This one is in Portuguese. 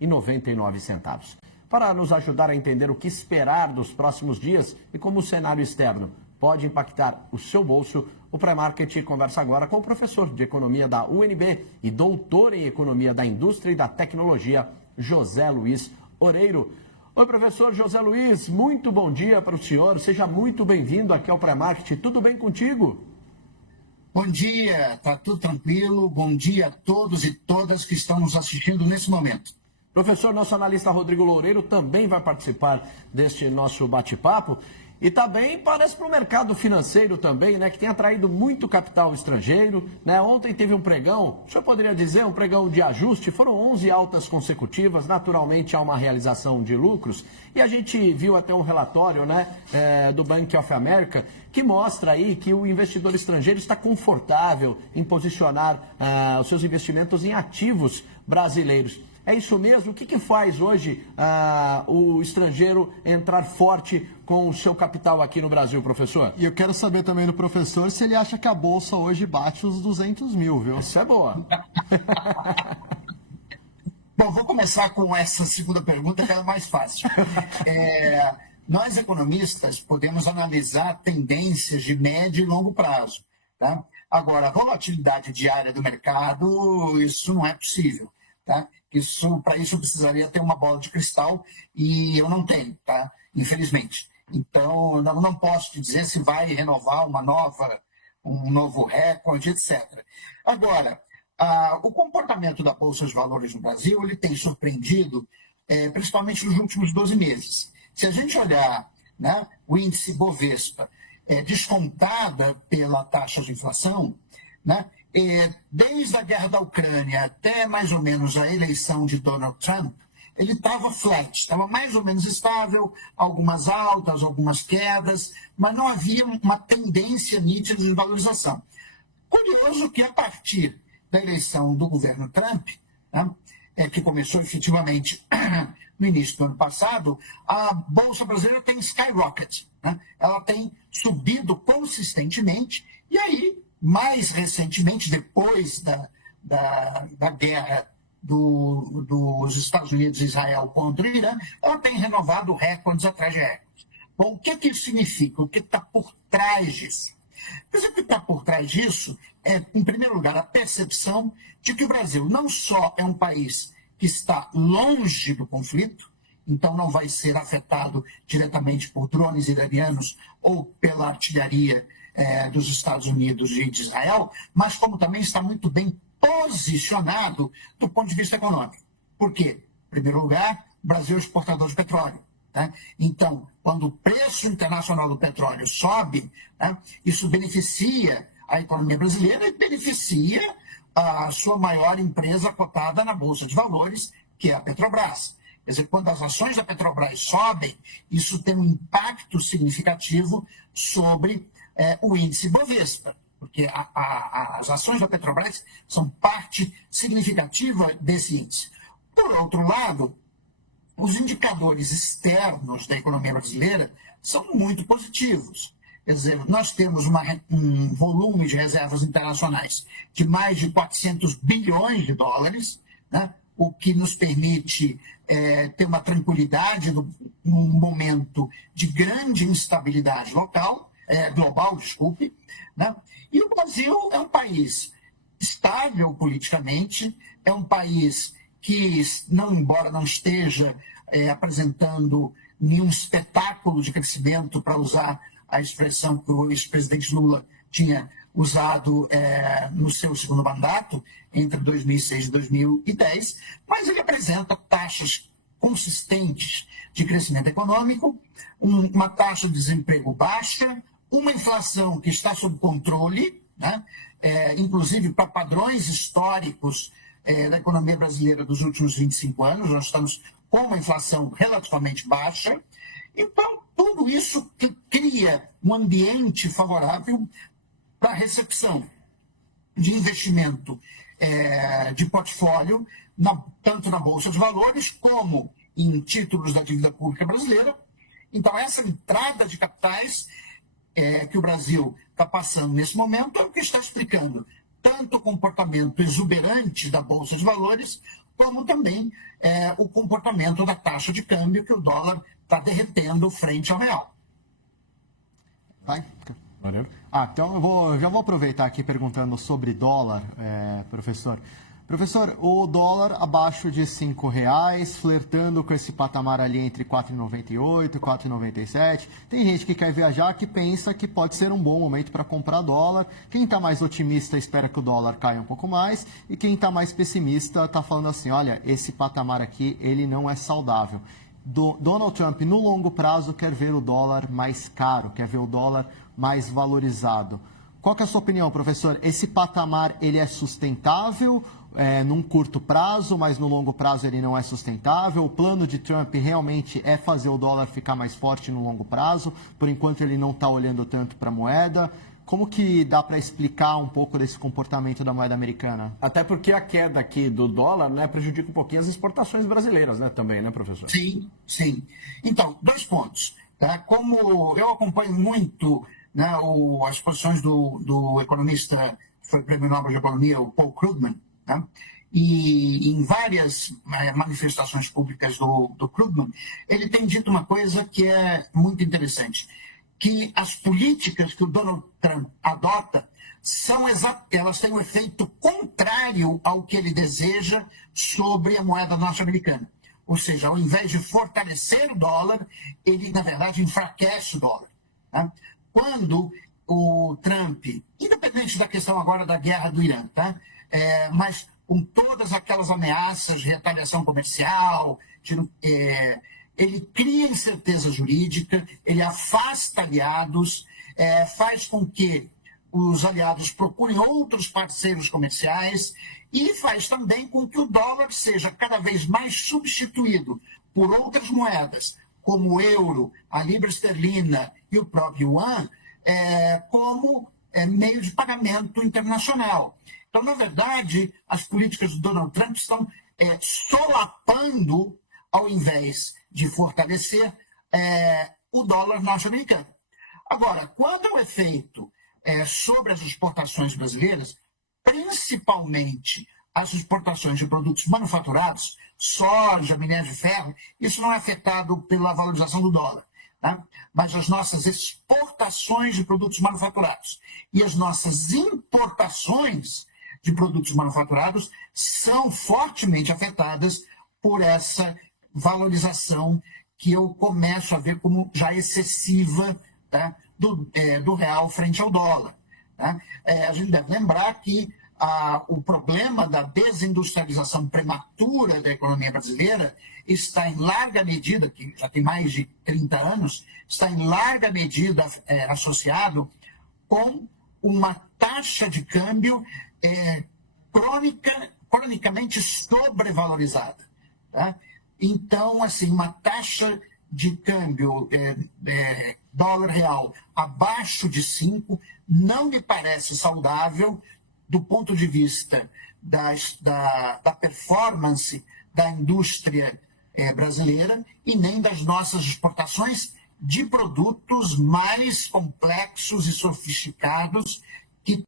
R$ 1,99. Para nos ajudar a entender o que esperar dos próximos dias e como o cenário externo pode impactar o seu bolso, o Pré-Market conversa agora com o professor de Economia da UNB e doutor em Economia da Indústria e da Tecnologia, José Luiz Oreiro. Oi, professor José Luiz, muito bom dia para o senhor. Seja muito bem-vindo aqui ao Pré-Market. Tudo bem contigo? Bom dia, está tudo tranquilo. Bom dia a todos e todas que estão nos assistindo nesse momento. Professor, nosso analista Rodrigo Loureiro também vai participar deste nosso bate-papo. E também parece para o mercado financeiro também, né, que tem atraído muito capital estrangeiro, né? Ontem teve um pregão, o senhor poderia dizer, um pregão de ajuste, foram 11 altas consecutivas, naturalmente há uma realização de lucros. E a gente viu até um relatório, né, do Bank of America, que mostra aí que o investidor estrangeiro está confortável em posicionar os seus investimentos em ativos brasileiros. É isso mesmo? O que faz hoje o estrangeiro entrar forte com o seu capital aqui no Brasil, professor? E eu quero saber também do professor se ele acha que a Bolsa hoje bate os 200 mil, viu? Isso é boa. Bom, vou começar com essa segunda pergunta, que é a mais fácil. Nós, economistas, podemos analisar tendências de médio e longo prazo. Tá? Agora, a volatilidade diária do mercado, isso não é possível. Tá? Para isso precisaria ter uma bola de cristal e eu não tenho, tá? Infelizmente. Então, eu não posso te dizer se vai renovar um novo recorde, etc. Agora, o comportamento da Bolsa de Valores no Brasil ele tem surpreendido, principalmente nos últimos 12 meses. Se a gente olhar, né, o índice Bovespa, descontada pela taxa de inflação, né, desde a guerra da Ucrânia até mais ou menos a eleição de Donald Trump, ele estava flat, estava mais ou menos estável, algumas altas, algumas quedas, mas não havia uma tendência nítida de valorização. Curioso que a partir da eleição do governo Trump, né, que começou efetivamente no início do ano passado, a Bolsa Brasileira tem skyrocket, né? Ela tem subido consistentemente e aí, mais recentemente, depois da guerra dos Estados Unidos e Israel contra o Irã, ela tem renovado recordes atrás de recordes. Bom, o que isso significa? O que está por trás disso? O que está por trás disso é, em primeiro lugar, a percepção de que o Brasil não só é um país que está longe do conflito, então não vai ser afetado diretamente por drones iranianos ou pela artilharia dos Estados Unidos e de Israel, mas como também está muito bem posicionado do ponto de vista econômico. Por quê? Em primeiro lugar, o Brasil é exportador de petróleo. Tá? Então, quando o preço internacional do petróleo sobe, tá, isso beneficia a economia brasileira e beneficia a sua maior empresa cotada na Bolsa de Valores, que é a Petrobras. Quer dizer, quando as ações da Petrobras sobem, isso tem um impacto significativo sobre o índice Bovespa, porque as ações da Petrobras são parte significativa desse índice. Por outro lado, os indicadores externos da economia brasileira são muito positivos. Quer dizer, nós temos um volume de reservas internacionais de mais de 400 bilhões de dólares, né? O que nos permite ter uma tranquilidade num momento de grande instabilidade global, né? E o Brasil é um país estável politicamente, é um país que, embora não esteja apresentando nenhum espetáculo de crescimento, para usar a expressão que o ex-presidente Lula tinha usado no seu segundo mandato, entre 2006 e 2010, mas ele apresenta taxas consistentes de crescimento econômico, uma taxa de desemprego baixa, uma inflação que está sob controle, né? Inclusive para padrões históricos da economia brasileira dos últimos 25 anos, nós estamos com uma inflação relativamente baixa. Então, tudo isso que cria um ambiente favorável para a recepção de investimento de portfólio, tanto na Bolsa de Valores como em títulos da dívida pública brasileira. Então, essa entrada de capitais que o Brasil está passando nesse momento é o que está explicando tanto o comportamento exuberante da Bolsa de Valores, como também o comportamento da taxa de câmbio, que o dólar está derretendo frente ao real. Vai. Valeu. Então já vou aproveitar aqui perguntando sobre dólar, professor. Professor, o dólar abaixo de R$5, flertando com esse patamar ali entre 4,98 e 4,97. Tem gente que quer viajar que pensa que pode ser um bom momento para comprar dólar. Quem está mais otimista espera que o dólar caia um pouco mais. E quem está mais pessimista está falando assim, olha, esse patamar aqui, ele não é saudável. Donald Trump, no longo prazo, quer ver o dólar mais caro, quer ver o dólar mais valorizado. Qual que é a sua opinião, professor? Esse patamar, ele é sustentável num curto prazo, mas no longo prazo ele não é sustentável? O plano de Trump realmente é fazer o dólar ficar mais forte no longo prazo? Por enquanto ele não está olhando tanto para a moeda. Como que dá para explicar um pouco desse comportamento da moeda americana? Até porque a queda aqui do dólar, né, prejudica um pouquinho as exportações brasileiras, né, também, né, professor? Sim, sim. Então, 2 pontos. Tá? Como eu acompanho muito, né, as posições do economista, que foi Prêmio Nobel de Economia, o Paul Krugman, né? E em várias manifestações públicas do Krugman, ele tem dito uma coisa que é muito interessante, que as políticas que o Donald Trump adota elas têm um efeito contrário ao que ele deseja sobre a moeda norte-americana. Ou seja, ao invés de fortalecer o dólar, ele, na verdade, enfraquece o dólar. Tá? Quando o Trump, independente da questão agora da guerra do Irã, tá? Mas com todas aquelas ameaças de retaliação comercial, ele cria incerteza jurídica, ele afasta aliados, faz com que os aliados procurem outros parceiros comerciais e faz também com que o dólar seja cada vez mais substituído por outras moedas, como o euro, a libra esterlina e o próprio yuan, como meio de pagamento internacional. Então, na verdade, as políticas do Donald Trump estão solapando, ao invés de fortalecer, o dólar norte-americano. Agora, quanto ao efeito sobre as exportações brasileiras, principalmente as exportações de produtos manufaturados, soja, minério de ferro, isso não é afetado pela valorização do dólar. Tá? Mas as nossas exportações de produtos manufaturados e as nossas importações de produtos manufaturados são fortemente afetadas por essa valorização que eu começo a ver como já excessiva, tá? do real frente ao dólar. Tá? A gente deve lembrar que o problema da desindustrialização prematura da economia brasileira está em larga medida, que já tem mais de 30 anos, está em larga medida associado com uma taxa de câmbio cronicamente sobrevalorizada. Tá? Então, assim, uma taxa de câmbio dólar real abaixo de 5 não me parece saudável do ponto de vista da performance da indústria brasileira e nem das nossas exportações de produtos mais complexos e sofisticados que